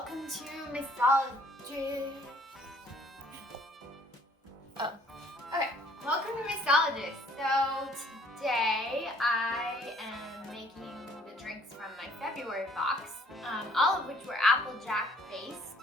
welcome to Missologist. Oh, okay. Welcome to Missologist. So today I am making the drinks from my February box, all of which were Applejack based.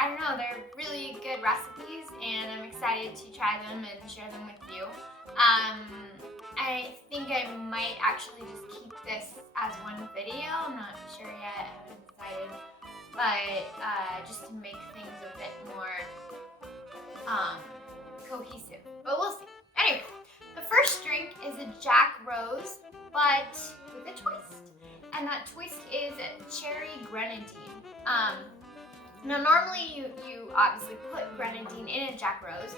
I don't know, they're really good recipes and I'm excited to try them and share them with you. I think I might actually just keep this as one video. I'm not sure yet, I haven't decided. But just to make things a bit more cohesive. But we'll see. Anyway, the first drink is a Jack Rose, but with a twist. And that twist is cherry grenadine. Now normally you obviously put grenadine in a Jack Rose.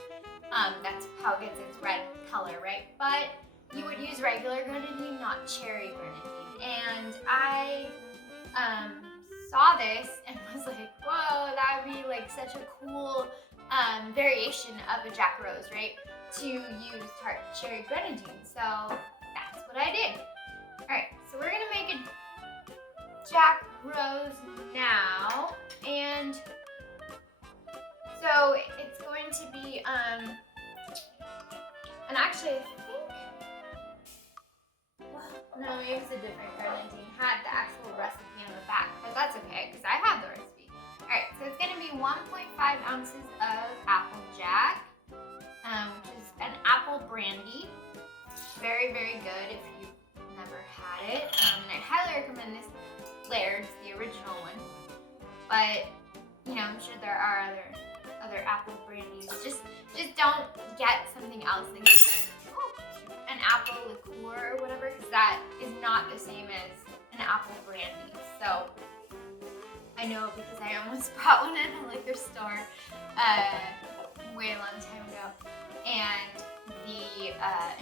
That's how it gets its red color, right? But you would use regular grenadine, not cherry grenadine. And I saw this and was like, whoa, that would be like such a cool variation of a Jack Rose, right? To use tart cherry grenadine. So that's what I did. All right, so we're gonna make a Jack Rose now, and so it's going to be and actually I think, well, no, maybe it's a different grenadine. Had the actual recipe on the back, but that's okay because I have the recipe. All right, so it's going to be 1.5 ounces of Applejack, which is an apple brandy. Very, very good if you've never had it. And I highly recommend this Laird's, the original one. But you know, I'm sure there are other apple brandies. Just don't get something else like an apple liqueur or whatever, because that is not the same as an apple brandy. So I know because I almost bought one at a liquor store way a long time ago, and the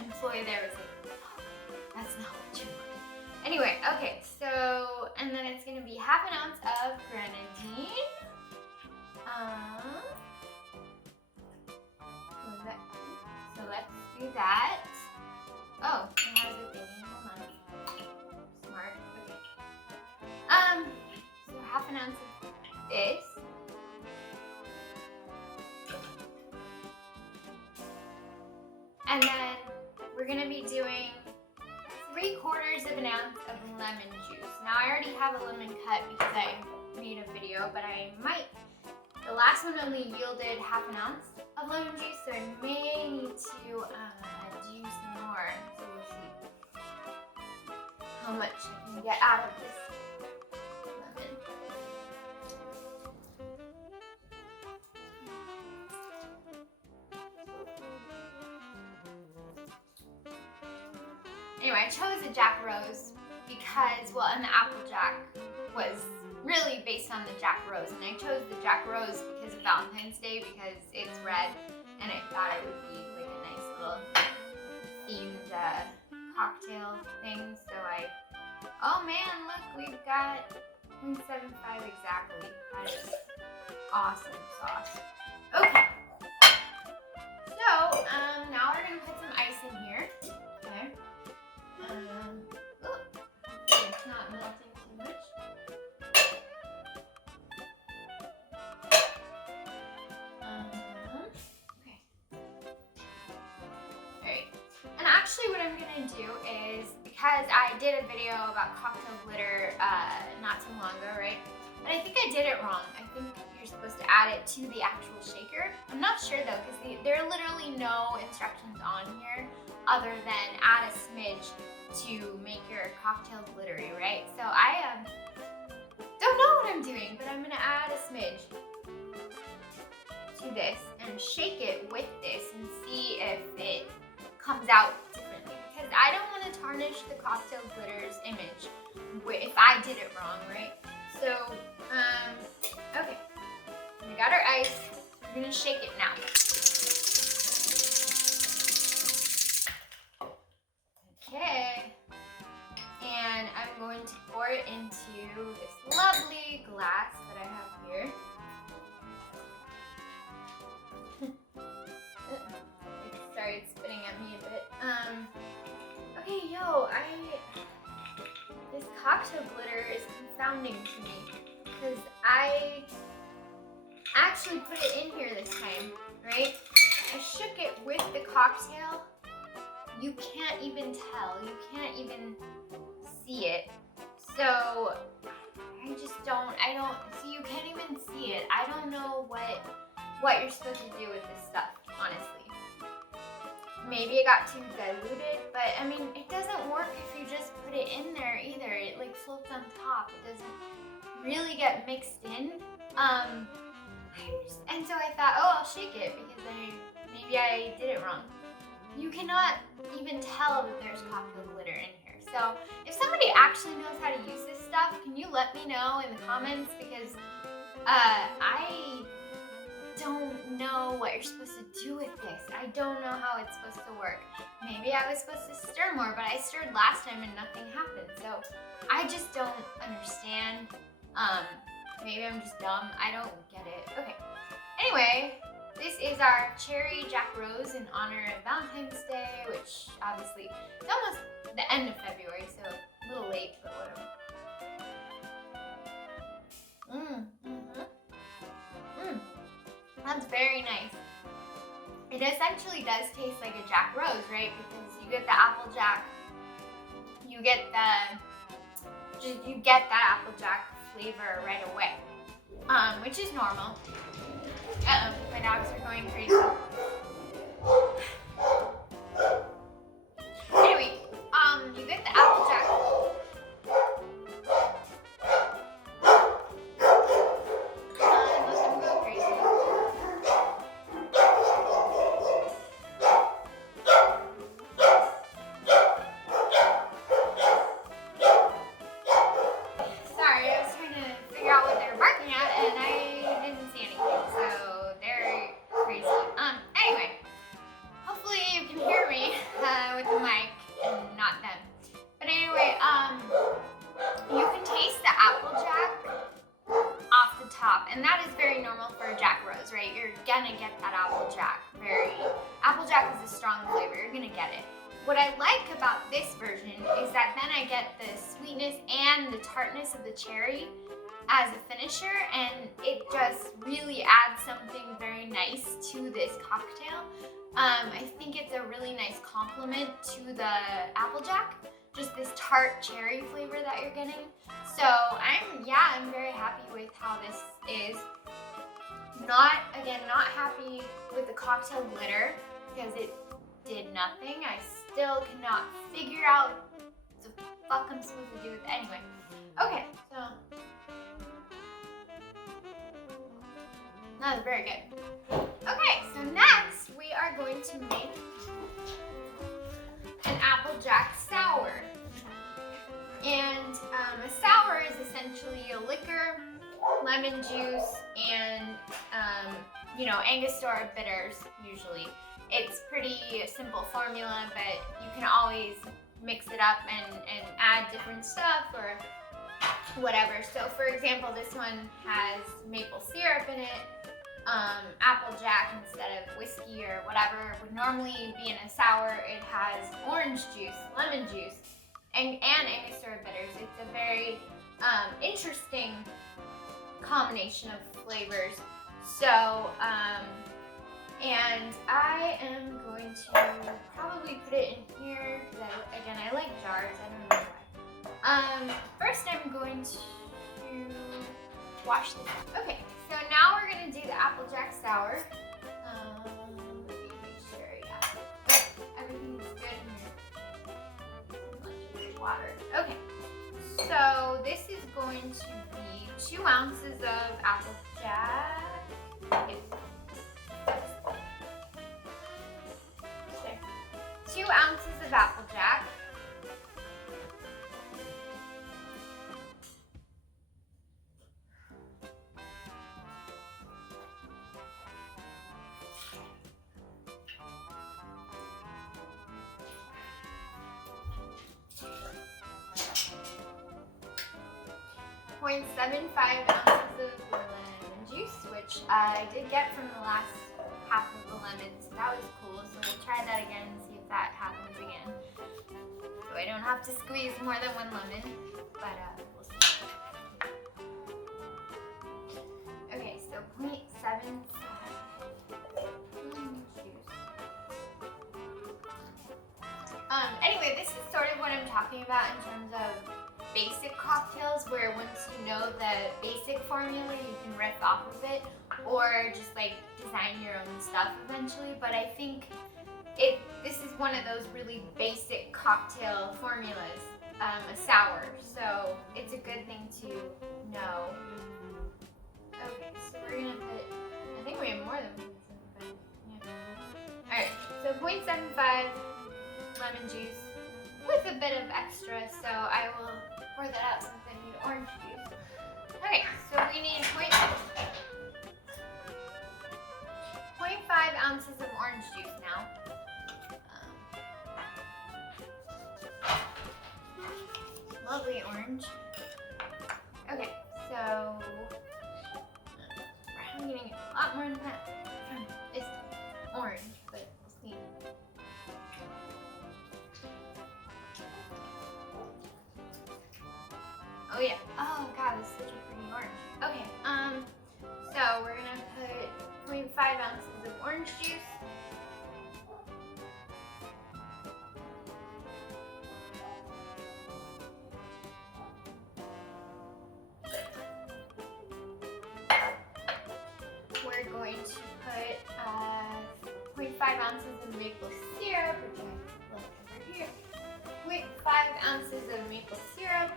employee there was like, oh, that's not what you want. Anyway, okay, so, and then it's gonna be half an ounce of grenadine. So let's do that. Oh, it has a thingy, hold on. Smart, okay. So half an ounce of this. And then we're gonna be doing 3/4 of an ounce of lemon juice. Now I already have a lemon cut because I made a video, but I might, the last one only yielded half an ounce of lemon juice, so I may need to do some more. So we'll see how much I can get out of this lemon. Anyway, I chose a Jack Rose because, well, and the Applejack was really based on the Jack Rose, and I chose the Jack Rose because of Valentine's Day, because it's red, and I thought it would be like a nice little themed cocktail thing. So oh man, look, we've got 0.75 exactly. That is awesome sauce. Okay, so now we're gonna put some ice in here. Okay. It's not melting too much. Okay. Alright. And actually what I'm gonna do is, because I did a video about cocktail glitter not too long ago, right? But I think I did it wrong. I think you're supposed to add it to the actual shaker. I'm not sure though, because there are literally no instructions on here other than add a smidge to make your cocktail glittery, right? So I don't know what I'm doing, but I'm gonna add a smidge to this and shake it with this and see if it comes out differently. Because I don't want to tarnish the cocktail glitter's image if I did it wrong, right? So, okay, we got our ice. We're gonna shake it now. Okay, and I'm going to pour it into this lovely glass that I have here. cocktail glitter is confounding to me because I actually put it in here this time, right? I shook it with the cocktail. You can't even tell. You can't even see it. So I just don't, see, you can't even see it. I don't know what you're supposed to do with this stuff, honestly. Maybe it got too diluted, but I mean, it doesn't work if you just put it in there either. It like floats on top. It doesn't really get mixed in. And so I thought, oh, I'll shake it because maybe I did it wrong. You cannot even tell that there's cocktail glitter in here. So if somebody actually knows how to use this stuff, can you let me know in the comments? Because I don't know what you're supposed to do with this. I don't know how it's supposed to work. Maybe I was supposed to stir more, but I stirred last time and nothing happened. So I just don't understand. Maybe I'm just dumb. I don't get it. Okay. Anyway, this is our cherry Jack Rose in honor of Valentine's Day, which obviously it's almost the end of February, so a little late, but whatever. That's very nice. It essentially does taste like a Jack Rose, right? Because you get the Applejack, you get that Applejack flavor right away, which is normal. My dogs are going crazy. Anyway, you get the Applejack. Let them go crazy. Sorry, I was trying to figure out what they were barking at, and I didn't see anything, so they're crazy. Anyway, hopefully you can hear me with the mic and not them. But anyway, you can taste the Applejack off the top, and that is very normal for a Jack Rose, right? You're gonna get that Applejack. Applejack is a strong flavor, you're gonna get it. What I like about this version is that then I get the sweetness and the tartness of the cherry as a finisher, and it just really adds something very nice to this cocktail. I think it's a really nice complement to the Applejack, just this tart cherry flavor that you're getting. So I'm very happy with how this is. Not happy with the cocktail glitter because it did nothing. I still cannot figure out what the fuck I'm supposed to do with it. Anyway, okay, so that was very good. Okay, so next we are going to make an Applejack Sour. And a sour is essentially a liquor, lemon juice, and Angostura bitters usually. It's pretty simple formula, but you can always mix it up and add different stuff or whatever. So for example, this one has maple syrup in it. Applejack instead of whiskey or whatever would normally be in a sour. It has orange juice, lemon juice, and Angostura bitters. It's a very interesting combination of flavors. So, and I am going to probably put it in here because I like jars. I don't know why. First I'm going to wash this. Okay, so now we're gonna do the Applejack Sour. Let me make sure, everything's good in here. Water. Okay, so this is going to be 2 ounces of Applejack. Okay. There. 2 ounces of Applejack. .75 ounces of lemon juice, which I did get from the last half of the lemon, so that was cool. So we'll try that again and see if that happens again. So I don't don't have to squeeze more than one lemon, but we'll see. Okay, so 0.75 lemon juice. Anyway, this is sort of what I'm talking about in terms of basic cocktails, where once you know the basic formula, you can riff off of it, or just like design your own stuff eventually. But I think this is one of those really basic cocktail formulas, a sour, so it's a good thing to know. Okay, so we're gonna put, I think we have more than 0.75. Yeah. Alright, so 0.75 lemon juice with a bit of extra, so I will pour that out since I need orange juice. Okay, so we need 0.5 ounces of orange juice now. Lovely orange. Okay, so I'm getting a lot more than that. It's orange, but we'll see. Oh yeah. Oh god, this is such a pretty orange. Okay, so we're gonna put 0.5 ounces of orange juice. We're going to put 0.5 ounces of maple syrup, which I left over here. 0.5 ounces of maple syrup.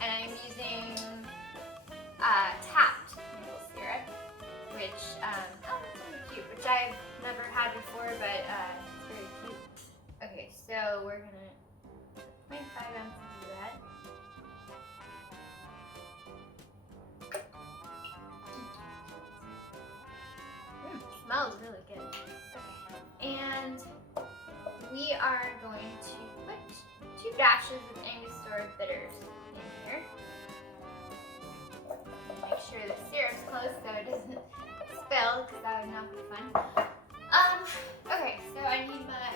And I'm using tapped maple syrup, which, oh, that's really cute, which I've never had before, but it's very cute. Okay, so we're gonna put 0.5 ounces of that. Smells really good. Okay, and we are going to put 2 dashes of Angostura bitters in here. Make sure the syrup's close so it doesn't spill, because that would not be fun. Okay, so I need my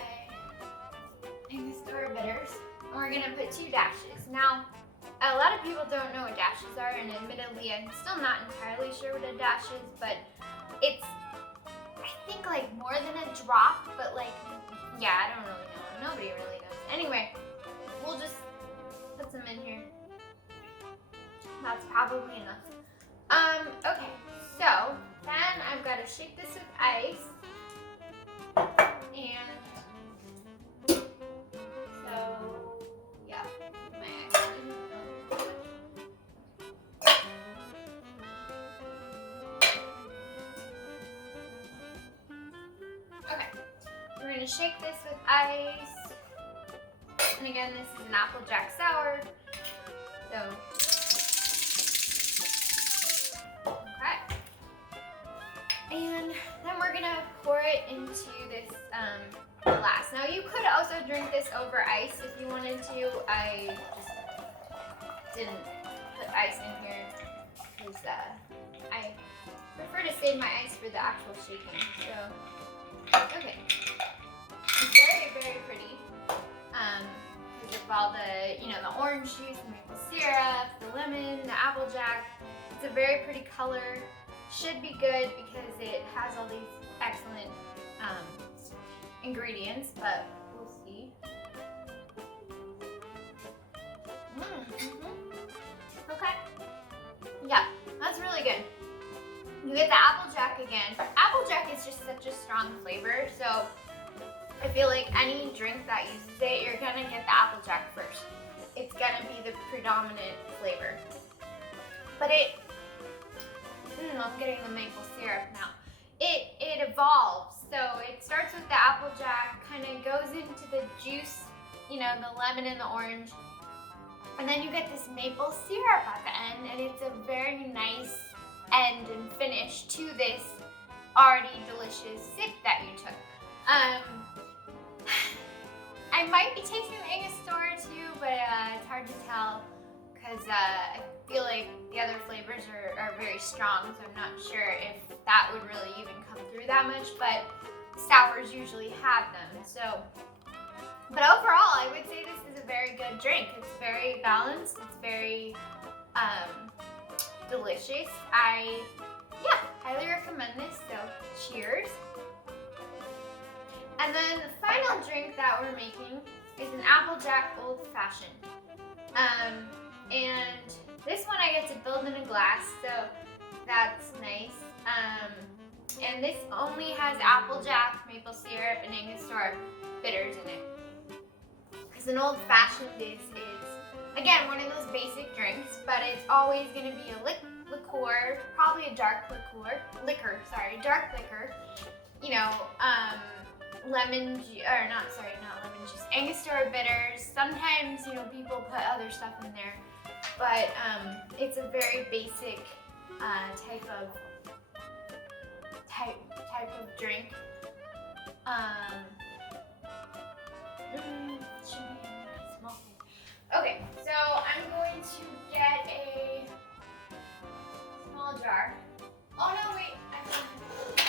Angostura bitters, and we're gonna put 2 dashes. Now, a lot of people don't know what dashes are, and admittedly, I'm still not entirely sure what a dash is, but it's, I think, like more than a drop, but like, yeah, I don't really know. Nobody really knows. Anyway, we'll just put some in here. That's probably enough. Okay, so then I've got to shake this with ice. And so, yeah, my ice. Okay, we're going to shake this with ice. And again, this is an Applejack Sour. So, okay. And then we're gonna pour it into this glass. Now you could also drink this over ice if you wanted to. I just didn't put ice in here because I prefer to save my ice for the actual shaking. So, okay. It's very, very pretty. Because of all the, the orange juice, the maple syrup, the lemon, the Applejack. It's a very pretty color. Should be good because it has all these excellent ingredients, but we'll see. Okay. Yeah, that's really good. You get the Applejack again. Applejack is just such a strong flavor, so I feel like any drink that uses it, you're gonna get the Applejack first. It's gonna be the predominant flavor. But I'm getting the maple syrup now. It evolves. So it starts with the Applejack, kind of goes into the juice, the lemon and the orange. And then you get this maple syrup at the end, and it's a very nice end and finish to this already delicious sip that you took. I might be tasting the Angostura too, but it's hard to tell because I feel like the other flavors are very strong, so I'm not sure if that would really even come through that much, but sours usually have them. So But overall, I would say this is a very good drink. It's very balanced. It's very delicious. I highly recommend this. So cheers. And then the final drink that we're making is an Applejack Old Fashioned. And this one I get to build in a glass, so that's nice. And this only has Applejack, maple syrup, and Angostura bitters in it. Because an Old Fashioned is, again, one of those basic drinks, but it's always going to be a liqueur, probably a dark liqueur. You know, lemon juice, or not lemon juice, Angostura bitters. Sometimes, you know, people put other stuff in there, but it's a very basic type of drink. Should be small thing. Okay, so I'm going to get a small jar. Oh no, wait, I found it.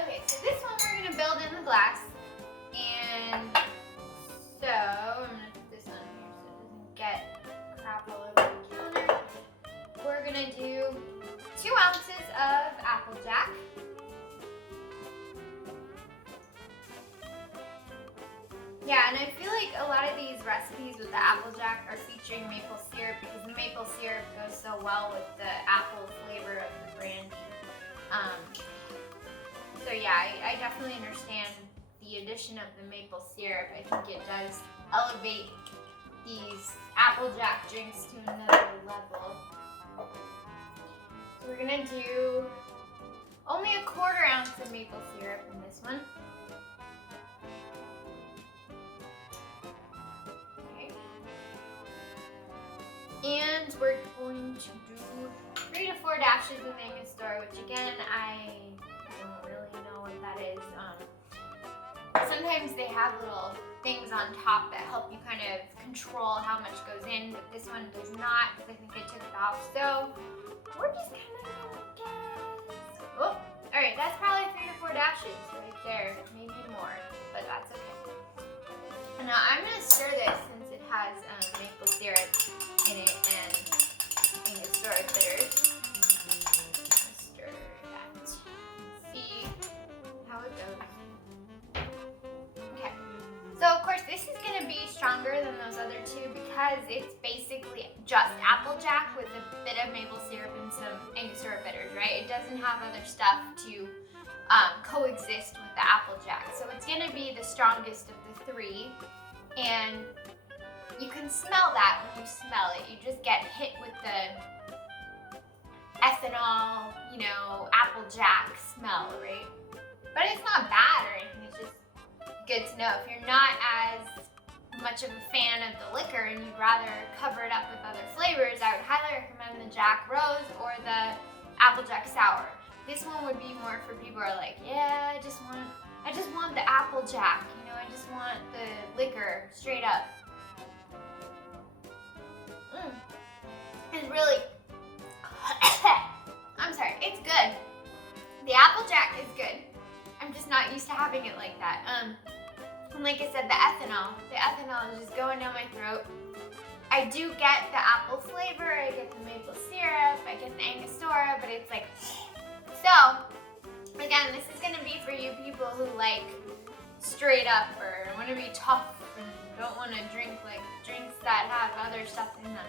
Okay, so this one we're going to build in the glass. And so I'm going to put this on here so it doesn't get crap all over the counter. We're going to do 2 ounces of Applejack. Yeah, and I feel like a lot of these recipes with the Applejack are featuring maple syrup because the maple syrup goes so well with the apple flavor of the brandy. So yeah, I definitely understand the addition of the maple syrup. I think it does elevate these Applejack drinks to another level. So we're gonna do only 1/4 ounce of maple syrup in this one. And we're going to do 3 to 4 dashes of Angostura, which again, I don't really know what that is. Sometimes they have little things on top that help you kind of control how much goes in, but this one does not because I think I took it off. So we're just kind of gonna guess. Oh, all right, that's probably 3 to 4 dashes right there, maybe more, but that's okay. And now I'm gonna stir this since it has maple syrup in it and Angostura bitters. Stir that. See how it goes. Okay. So of course this is going to be stronger than those other 2 because it's basically just Applejack with a bit of maple syrup and some Angostura bitters, right? It doesn't have other stuff to coexist with the Applejack. So it's going to be the strongest of the 3. And you can smell that when you smell it. You just get hit with the ethanol, you know, Applejack smell, right? But it's not bad or anything. It's just good to know. If you're not as much of a fan of the liquor and you'd rather cover it up with other flavors, I would highly recommend the Jack Rose or the Applejack Sour. This one would be more for people who are like, yeah, I just want the Applejack, you know, I just want the liquor straight up. It's really, I'm sorry, it's good. The Applejack is good. I'm just not used to having it like that. And like I said, the ethanol is just going down my throat. I do get the apple flavor, I get the maple syrup, I get the Angostura, but it's like, so, again, this is gonna be for you people who like straight up or wanna be tough and don't wanna drink like drinks that have other stuff in them.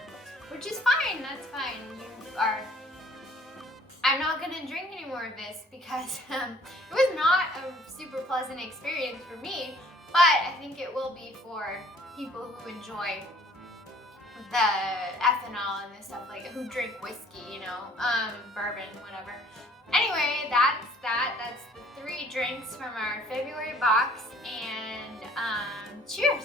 Which is fine, that's fine. I'm not gonna drink any more of this because it was not a super pleasant experience for me, but I think it will be for people who enjoy the ethanol and the stuff like who drink whiskey, you know, bourbon, whatever. Anyway, that's that. That's the 3 drinks from our February box, and cheers.